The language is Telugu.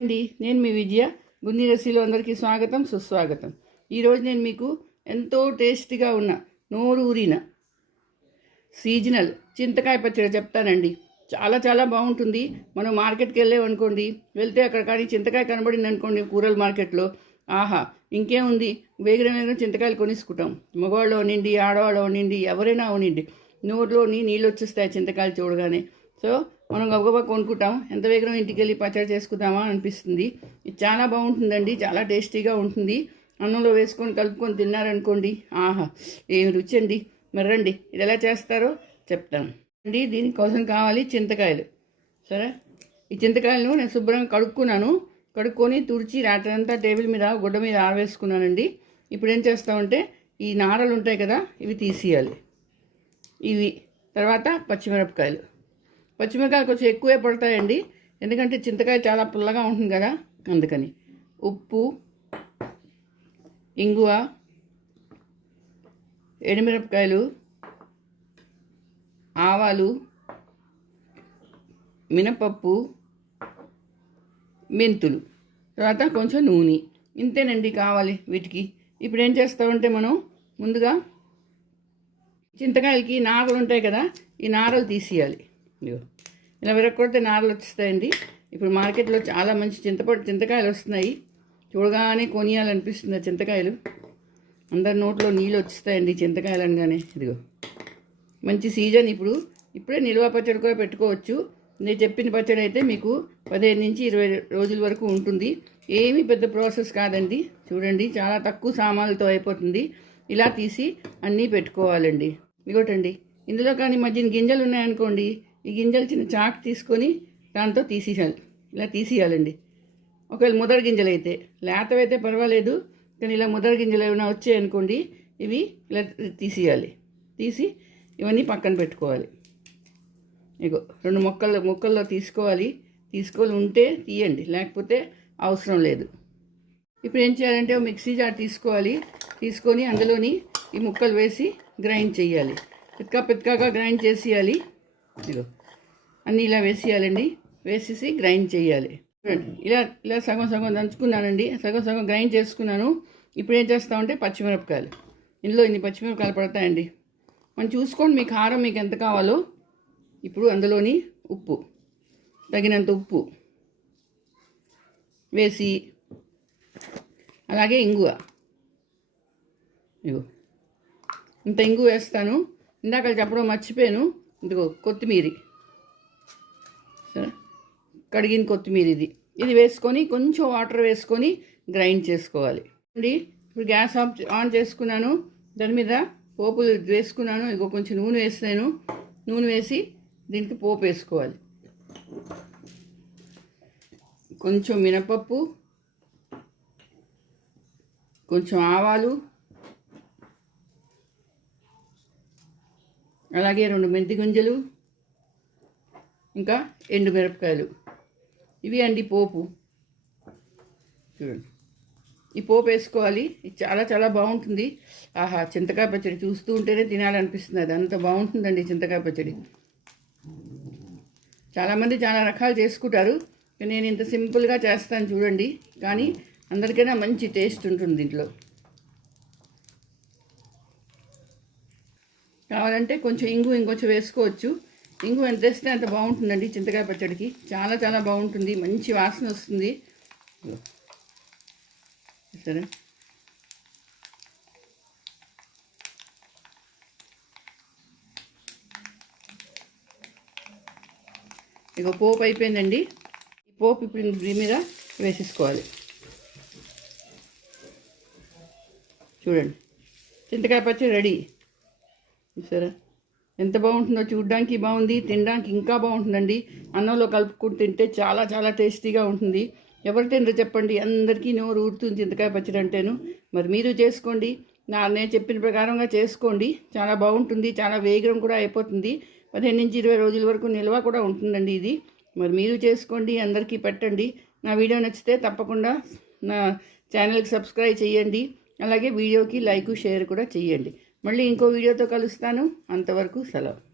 అండి నేను మీ విజయ. బుంది రసీలో అందరికీ స్వాగతం సుస్వాగతం. ఈరోజు నేను మీకు ఎంతో టేస్టీగా ఉన్న నోరు ఊరిన సీజనల్ చింతకాయ పచ్చడి చెప్తానండి. చాలా చాలా బాగుంటుంది. మనం మార్కెట్కి వెళ్ళామనుకోండి వెళ్తే అక్కడ కానీ చింతకాయ కనబడింది అనుకోండి కూరల మార్కెట్లో ఆహా ఇంకేముంది వేగరం వేగరం చింతకాయలు కొనిసుకుంటాం. మగవాళ్ళు నిండి ఆడవాళ్ళు నిండి ఎవరైనా ఉనిండి నోరులోని నీళ్ళు వచ్చేస్తాయి చింతకాయలు చూడగానే. సో మనం గబగబా కొనుక్కుంటాం ఎంత వేగం ఇంటికి వెళ్ళి పచ్చడి చేసుకుందామా అనిపిస్తుంది. ఇది చాలా బాగుంటుందండి చాలా టేస్టీగా ఉంటుంది. అన్నంలో వేసుకొని కలుపుకొని తిన్నారనుకోండి ఆహా ఏం రుచి అండి. మరి ఇది ఎలా చేస్తారో చెప్తాను. అండి దీనికోసం కావాలి చింతకాయలు. సరే? ఈ చింతకాయలను నేను శుభ్రంగా కడుక్కున్నాను. కడుక్కొని తుడిచి రాత్రంతా టేబుల్ మీద గుడ్డ మీద ఆరవేసుకున్నానండి. ఇప్పుడు ఏం చేస్తామంటే ఈ నారలు ఉంటాయి కదా ఇవి తీసేయాలి. ఇవి తర్వాత పచ్చిమిరపకాయలు. పచ్చిమిరకాయలు కొంచెం ఎక్కువే పడతాయండి. ఎందుకంటే చింతకాయ చాలా పుల్లగా ఉంటుంది కదా అందుకని. ఉప్పు ఇంగువ ఎండుమిరపకాయలు ఆవాలు మినపప్పు మెంతులు తర్వాత కొంచెం నూనె. ఇంతేనండి కావాలి వీటికి. ఇప్పుడు ఏం చేస్తామంటే మనం ముందుగా చింతకాయలకి నారలు ఉంటాయి కదా ఈ నారలు తీసేయాలి. ఇదిగో. ఇలా విరగొడితే నారలు వచ్చేస్తాయండి. ఇప్పుడు మార్కెట్లో చాలా మంచి చింతపండు చింతకాయలు వస్తున్నాయి. చూడగానే కొనియాలనిపిస్తుంది ఆ చింతకాయలు. అందరి నోట్లో నీళ్ళు వచ్చేస్తాయండి చింతకాయలు అనగానే. ఇదిగో. మంచి సీజన్ ఇప్పుడు. ఇప్పుడే నిల్వ పచ్చడి కూడా పెట్టుకోవచ్చు. నేను చెప్పిన పచ్చడి అయితే మీకు పదిహేను నుంచి ఇరవై రోజుల వరకు ఉంటుంది. ఏమీ పెద్ద ప్రాసెస్ కాదండి. చూడండి చాలా తక్కువ సామాన్లతో అయిపోతుంది. ఇలా తీసి అన్నీ పెట్టుకోవాలండి. ఇగోటండి. ఇందులో కానీ మధ్యన గింజలు ఉన్నాయనుకోండి ఈ గింజలు చిన్న చాక్ తీసుకొని దాంతో తీసేయాలి. ఇలా తీసేయాలండి. ఒకవేళ ముదర గింజలు అయితే లేతవైతే పర్వాలేదు కానీ ఇలా ముదర గింజలు ఏమైనా వచ్చాయనుకోండి ఇవి ఇలా తీసేయాలి. తీసి ఇవన్నీ పక్కన పెట్టుకోవాలి. ఇగో రెండు మొక్కలు మొక్కల్లో తీసుకోవాలి. తీసుకొని ఉంటే తీయండి లేకపోతే అవసరం లేదు. ఇప్పుడు ఏం చేయాలంటే మిక్సీ జార్ తీసుకోవాలి. తీసుకొని అందులోని ఈ ముక్కలు వేసి గ్రైండ్ చేయాలి. పిత్కా పిత్కాగా గ్రైండ్ చేసేయాలి. ఇదిగో అన్నీ ఇలా వేసేయాలండి. వేసేసి గ్రైండ్ చేయాలి. చూడండి ఇలా ఇలా సగం సగం దంచుకున్నానండి. సగం సగం గ్రైండ్ చేసుకున్నాను. ఇప్పుడు ఏం చేస్తామంటే పచ్చిమిరపకాయలు. ఇందులో ఇన్ని పచ్చిమిరపకాయలు పడతాయండి. మనం చూసుకోండి మీ కారం మీకు ఎంత కావాలో. ఇప్పుడు అందులోని ఉప్పు తగినంత ఉప్పు వేసి అలాగే ఇంగువ. ఇగో ఇంత ఇంగు వేస్తాను. ఇందాక చెప్పడం మర్చిపోయాను. ఇదిగో కొత్తిమీర. సరే. కడిగిన కొత్తిమీర ఇది. ఇది వేసుకొని కొంచెం వాటర్ వేసుకొని గ్రైండ్ చేసుకోవాలి. అండి ఇప్పుడు గ్యాస్ ఆఫ్ ఆన్ చేసుకున్నాను. దాని మీద పోపులు వేసుకున్నాను. ఇగో కొంచెం నూనె వేసాను నూనె వేసి దీనికి పోపు వేసుకోవాలి. కొంచెం మినపప్పు కొంచెం ఆవాలు అలాగే రెండు మెంతి గుంజలు ఇంకా ఎండు మిరపకాయలు ఇవి అండి పోపు. చూడండి. ఈ పోపు వేసుకోవాలి. ఇది చాలా చాలా బాగుంటుంది. ఆహా చింతకాయ పచ్చడి చూస్తూ ఉంటేనే తినాలనిపిస్తుంది. అది అంత బాగుంటుందండి చింతకాయ పచ్చడి. చాలామంది చాలా రకాలు చేసుకుంటారు. నేను ఇంత సింపుల్గా చేస్తాను చూడండి. కానీ అందరికైనా మంచి టేస్ట్ ఉంటుంది దీంట్లో. కావాలంటే కొంచెం ఇంగు ఇంకొంచెం వేసుకోవచ్చు. ఇంకో ఎంత వేస్తే అంత బాగుంటుందండి చింతకాయ పచ్చడికి. చాలా చాలా బాగుంటుంది. మంచి వాసన వస్తుంది. సరే ఇక పోపు అయిపోయిందండి. ఈ పోపు ఇప్పుడు దీని మీద వేసేసుకోవాలి. చూడండి. చింతకాయ పచ్చడి రెడీ. సరే ఎంత బాగుంటుందో చూడడానికి బాగుంది తినడానికి ఇంకా బాగుంటుందండి. అన్నంలో కలుపుకుని తింటే చాలా చాలా టేస్టీగా ఉంటుంది. ఎవరు తినరు చెప్పండి? అందరికీ నోరు ఊరుతుంది చింతకాయ పచ్చడి అంటేను. మరి మీరు చేసుకోండి. నా నేను చెప్పిన ప్రకారంగా చేసుకోండి. చాలా బాగుంటుంది చాలా వేగం కూడా అయిపోతుంది. పదిహేను నుంచి ఇరవై రోజుల వరకు నిల్వ కూడా ఉంటుందండి ఇది. మరి మీరు చేసుకోండి అందరికీ పెట్టండి. నా వీడియో నచ్చితే తప్పకుండా నా ఛానల్కి సబ్స్క్రైబ్ చేయండి. అలాగే వీడియోకి లైక్ షేర్ కూడా చేయండి. మళ్ళీ ఇంకో వీడియోతో కలుస్తాను. అంతవరకు సెలవు.